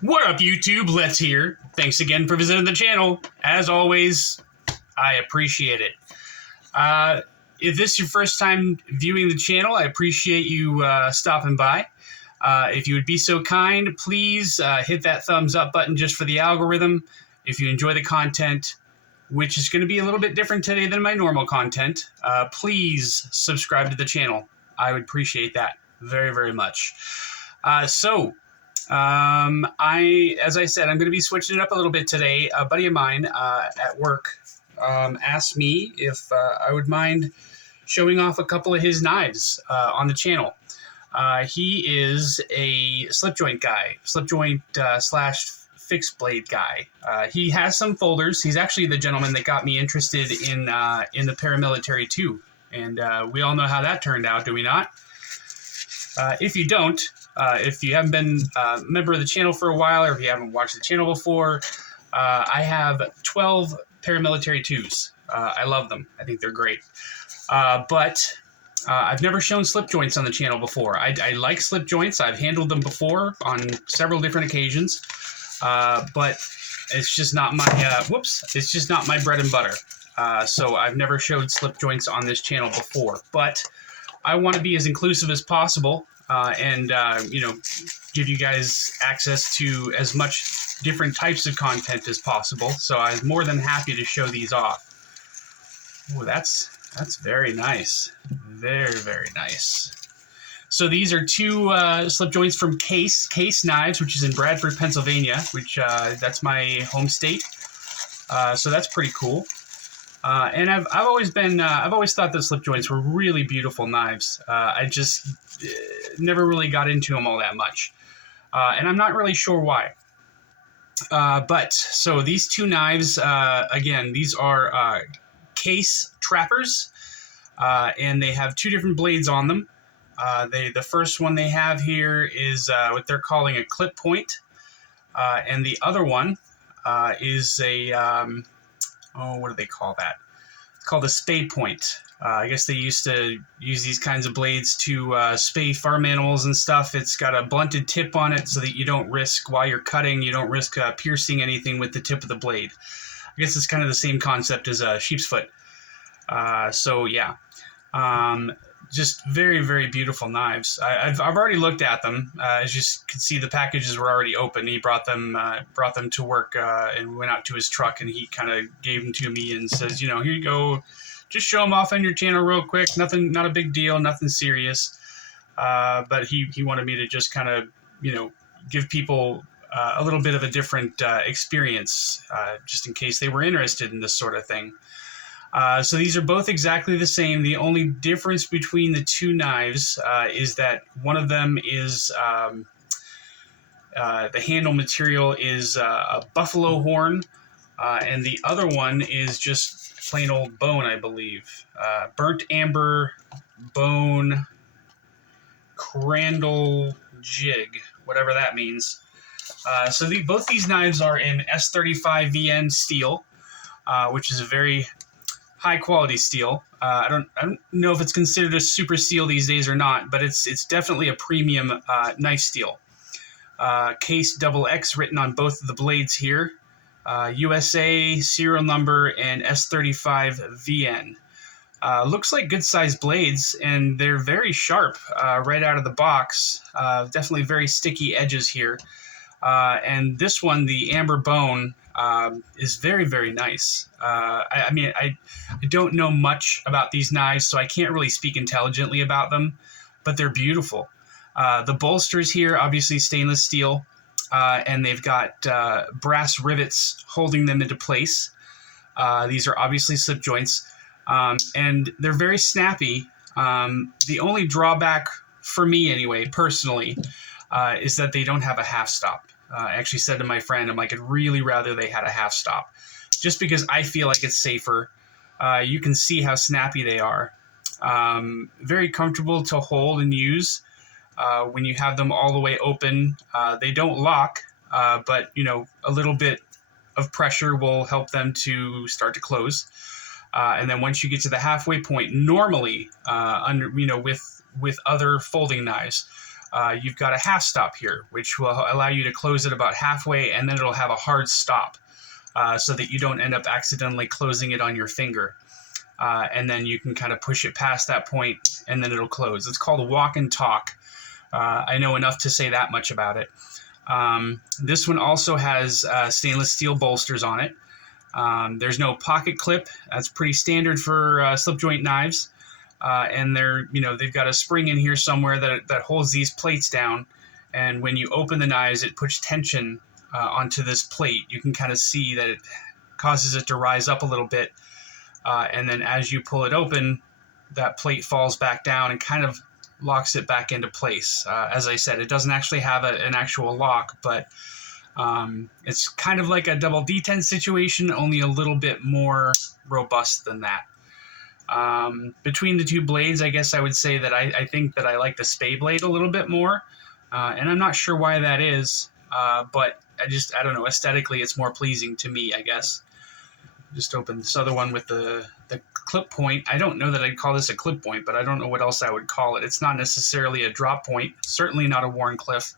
What up, YouTube? Let's here. Thanks again for visiting the channel. As always, I appreciate it. If this is your first time viewing the channel, I appreciate you stopping by. If you would be so kind, please hit that thumbs up button just for the algorithm. If you enjoy the content, which is going to be a little bit different today than my normal content, please subscribe to the channel. I would appreciate that very, very much. As I said, I'm going to be switching it up a little bit today. A buddy of mine at work asked me if I would mind showing off a couple of his knives on the channel. He is a slip joint guy, slip joint slash fixed blade guy. He has some folders. He's actually the gentleman that got me interested in the paramilitary too. And we all know how that turned out, do we not? If you don't, if you haven't been a member of the channel for a while, or if you haven't watched the channel before, I have 12 paramilitary 2s. I love them. I think they're great. But I've never shown slip joints on the channel before. I like slip joints. I've handled them before on several different occasions. But it's just not my, it's just not my bread and butter. So I've never showed slip joints on this channel before. But I want to be as inclusive as possible and give you guys access to as much different types of content as possible. So I'm more than happy to show these off. Oh, that's very nice. Very, very nice. So these are two slip joints from Case Knives, which is in Bradford, Pennsylvania, which that's my home state. So that's pretty cool. And I've always thought that slip joints were really beautiful knives. I just never really got into them all that much. And I'm not really sure why. But so these two knives, again, these are Case trappers, and they have two different blades on them. The first one they have here is what they're calling a clip point, and the other one is a what do they call that? It's called a spay point. I guess they used to use these kinds of blades to spay farm animals and stuff. It's got a blunted tip on it so that you don't risk, while you're cutting, you don't risk piercing anything with the tip of the blade. I guess it's kind of the same concept as a sheep's foot. So yeah, just very, very beautiful knives. I've already looked at them. As you can see, the packages were already open. He brought them to work and went out to his truck, and he kind of gave them to me and says, here you go. Just show them off on your channel real quick. Nothing, not a big deal, nothing serious. But he wanted me to just kind of, give people a little bit of a different experience, just in case they were interested in this sort of thing. So these are both exactly the same. The only difference between the two knives is that one of them is the handle material is a buffalo horn, and the other one is just plain old bone, I believe. Burnt amber, bone, crandall jig, whatever that means. So both these knives are in S35 VN steel, which is a very high quality steel. I don't know if it's considered a super steel these days or not, but it's definitely a premium knife steel. Case XX written on both of the blades here. USA serial number and S35 VN. Looks like good sized blades, and they're very sharp right out of the box. Definitely very sticky edges here. And this one, the amber bone, is very, very nice. I don't know much about these knives, so I can't really speak intelligently about them, but they're beautiful. The bolsters here, obviously stainless steel, and they've got brass rivets holding them into place. These are obviously slip joints, and they're very snappy. The only drawback for me, anyway, personally, is that they don't have a half stop. I actually said to my friend, I'm like, I'd really rather they had a half stop, just because I feel like it's safer. You can see how snappy they are. Very comfortable to hold and use when you have them all the way open. They don't lock, but a little bit of pressure will help them to start to close. And then once you get to the halfway point, normally with other folding knives, you've got a half stop here, which will allow you to close it about halfway, and then it'll have a hard stop so that you don't end up accidentally closing it on your finger. And then you can kind of push it past that point, and then it'll close. It's called a walk and talk. I know enough to say that much about it. This one also has stainless steel bolsters on it. There's no pocket clip. That's pretty standard for slip joint knives. And they've got a spring in here somewhere that holds these plates down. And when you open the knives, it puts tension onto this plate. You can kind of see that it causes it to rise up a little bit. And then as you pull it open, that plate falls back down and kind of locks it back into place. As I said, it doesn't actually have an actual lock, but it's kind of like a double detent situation, only a little bit more robust than that. Between the two blades, I guess I would say that I think that I like the Spay blade a little bit more, and I'm not sure why that is, but I don't know, aesthetically it's more pleasing to me, I guess. Just open this other one with the clip point. I don't know that I'd call this a clip point, but I don't know what else I would call it. It's not necessarily a drop point, certainly not a Wharncliffe.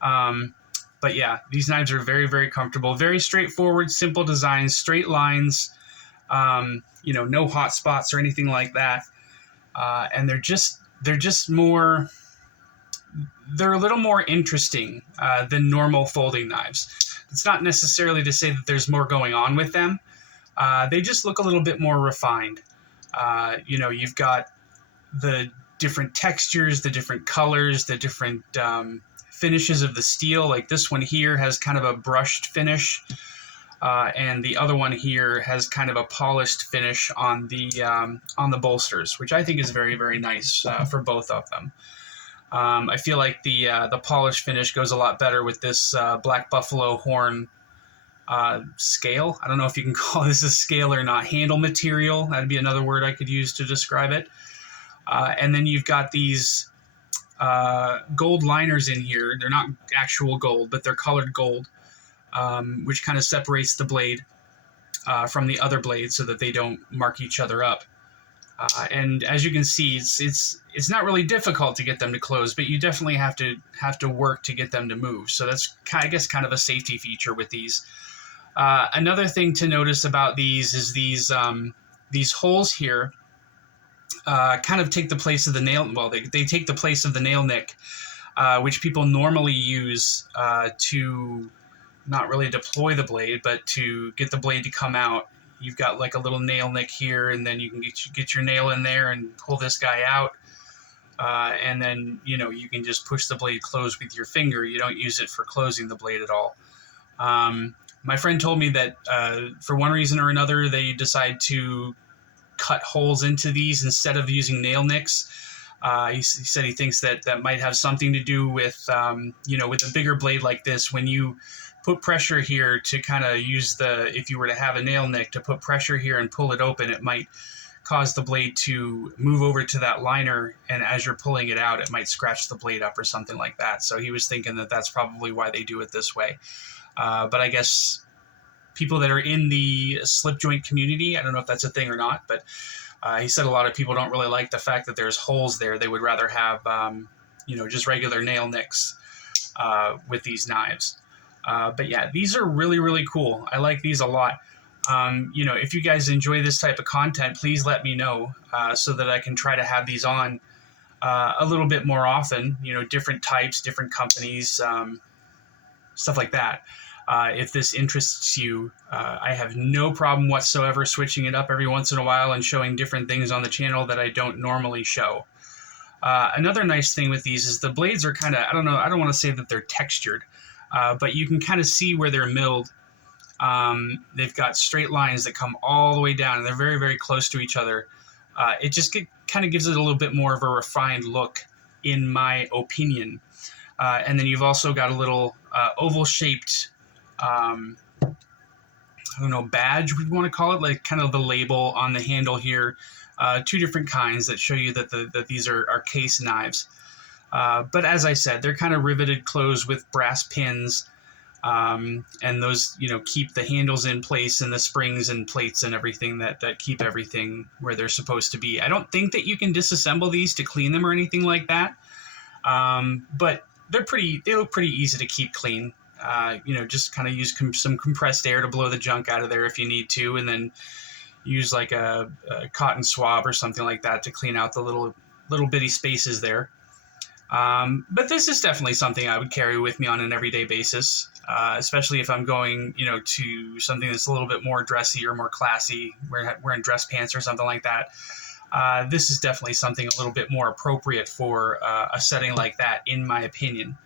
But yeah, these knives are very, very comfortable, very straightforward, simple designs, straight lines, no hot spots or anything like that. And they're just more, they're a little more interesting than normal folding knives. It's not necessarily to say that there's more going on with them. They just look a little bit more refined. You've got the different textures, the different colors, the different finishes of the steel. Like this one here has kind of a brushed finish, and the other one here has kind of a polished finish on the bolsters, which I think is very, very nice for both of them. I feel like the polished finish goes a lot better with this black buffalo horn scale. I don't know if you can call this a scale or not. Handle material, that'd be another word I could use to describe it. And then you've got these gold liners in here. They're not actual gold, but they're colored gold, which kind of separates the blade from the other blade so that they don't mark each other up. And as you can see, it's not really difficult to get them to close, but you definitely have to work to get them to move. So that's, I guess, kind of a safety feature with these. Another thing to notice about these is these holes here kind of take the place of the nail. Well, they take the place of the nail nick, which people normally use to not really deploy the blade, but to get the blade to come out. You've got like a little nail nick here, and then you can get your nail in there and pull this guy out. And then, you can just push the blade closed with your finger. You don't use it for closing the blade at all. My friend told me that for one reason or another, they decide to cut holes into these instead of using nail nicks. He said he thinks that might have something to do with, with a bigger blade like this, when you put pressure here to kind of use if you were to have a nail nick, to put pressure here and pull it open, it might cause the blade to move over to that liner, and as you're pulling it out, it might scratch the blade up or something like that. So he was thinking that that's probably why they do it this way. But I guess people that are in the slip joint community, I don't know if that's a thing or not, but he said a lot of people don't really like the fact that there's holes there. They would rather have, just regular nail nicks with these knives. But yeah, these are really, really cool. I like these a lot. If you guys enjoy this type of content, please let me know so that I can try to have these on a little bit more often, different types, different companies, stuff like that. If this interests you, I have no problem whatsoever switching it up every once in a while and showing different things on the channel that I don't normally show. Another nice thing with these is the blades are kind of, I don't want to say that they're textured, but you can kind of see where they're milled. They've got straight lines that come all the way down, and they're very, very close to each other. It just kind of gives it a little bit more of a refined look, in my opinion. And then you've also got a little oval-shaped, badge, we want to call it, like kind of the label on the handle here. Two different kinds that show you that these are case knives. But as I said, they're kind of riveted closed with brass pins. And those, keep the handles in place, and the springs and plates and everything that keep everything where they're supposed to be. I don't think that you can disassemble these to clean them or anything like that. But they look pretty easy to keep clean. Just kind of use some compressed air to blow the junk out of there if you need to, and then use like a cotton swab or something like that to clean out the little bitty spaces there. But this is definitely something I would carry with me on an everyday basis, especially if I'm going, to something that's a little bit more dressy or more classy, wearing dress pants or something like that. This is definitely something a little bit more appropriate for a setting like that, in my opinion.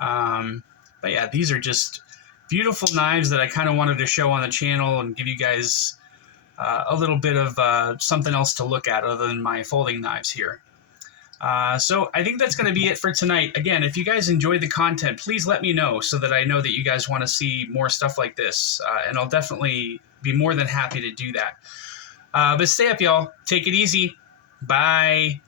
But yeah, these are just beautiful knives that I kind of wanted to show on the channel and give you guys a little bit of something else to look at other than my folding knives here. So I think that's going to be it for tonight. Again, if you guys enjoyed the content, please let me know so that I know that you guys want to see more stuff like this. And I'll definitely be more than happy to do that. But stay up, y'all. Take it easy. Bye.